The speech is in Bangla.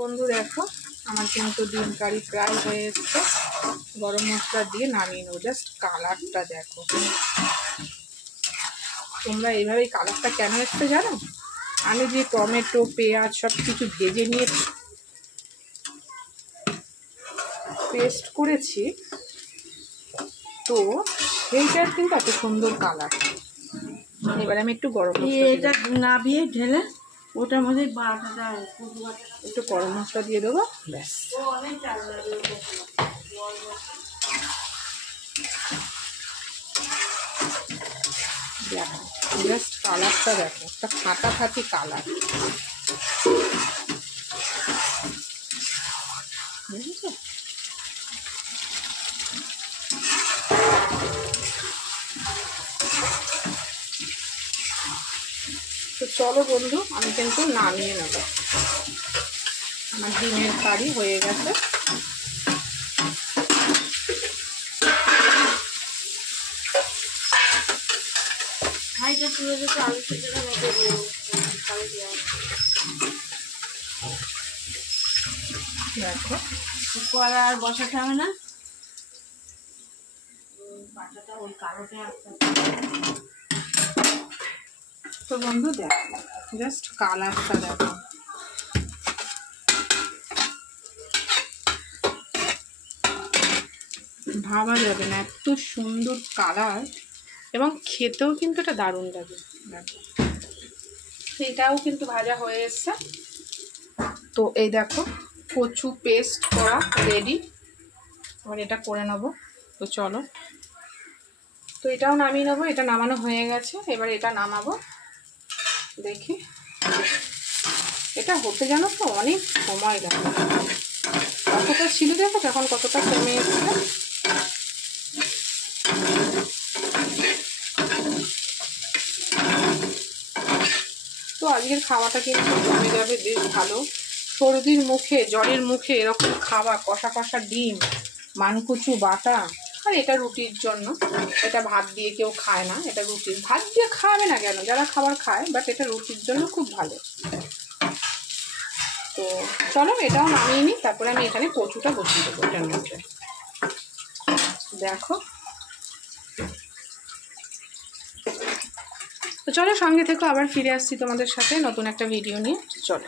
বন্ধু দেখো আমার কিন্তু ডিম কারি প্রায় হয়ে এসছে। গরম মশলা দিয়ে নামিয়ে নেবো। জাস্ট কালারটা দেখো। তোমরা এইভাবেই কালারটা কেন এসছে জানো? আমি যে টমেটো পেঁয়াজ সব কিছু ভেজে নিয়ে পেস্ট করেছি, তো সেইটার কিন্তু এত সুন্দর কালার। এবার আমি একটু গরম এটা নাবিয়ে ঢেলে ওটার মধ্যে একটু গরম মশলা দিয়ে দেবো, ব্যাস। দেখো জাস্ট কালারটা দেখো, একটা ফাটাফাটি কালার, বুঝেছো? তো চলো বন্ধু, আমি কিন্তু নামিয়ে নেব। আমার ডিমের কারি হয়ে গেছে। দেখো কড়া আর বসাতে হবে না, পাটাটা ওই কালোতে আসতে। তো বন্ধু দেখো জাস্ট কালারটা দেখো, ভাবা যাবে না এত সুন্দর কালার, এবং খেতেও কিন্তু এটা দারুণ লাগে। দেখো এটাও কিন্তু ভাজা হয়ে এসছে। তো এই দেখো কচু পেস্ট করা রেডি। এবার এটা করে নেবো। তো চলো, তো এটাও নামিয়ে নেবো। এটা নামানো হয়ে গেছে, এবার এটা নামাবো। দেখি এটা হতে জানো তো অনেক সময় লাগে। কতটা ছিল দেখো, এখন কতটা কমে এসছে। তো আজকের খাওয়াটা কিন্তু জমে যাবে বেশ ভালো। সর্দির মুখে, জ্বরের মুখে এরকম খাওয়া, কষা কষা ডিম, মানকুচু বাটা। আর এটা রুটির জন্য, এটা ভাত দিয়ে কেউ খায় না, এটা রুটি। ভাত দিয়ে খাবে না কেন, যারা খাবার খায়, বাট এটা রুটির জন্য খুব ভালো। তো চলো এটাও নামিয়ে নিই, তারপরে আমি এখানে কচুটা বসিয়ে দেবো এটার মধ্যে। দেখো তো চলো সঙ্গে থেকো, আবার ফিরে আসছি তোমাদের সাথে নতুন একটা ভিডিও নিয়ে। চলো।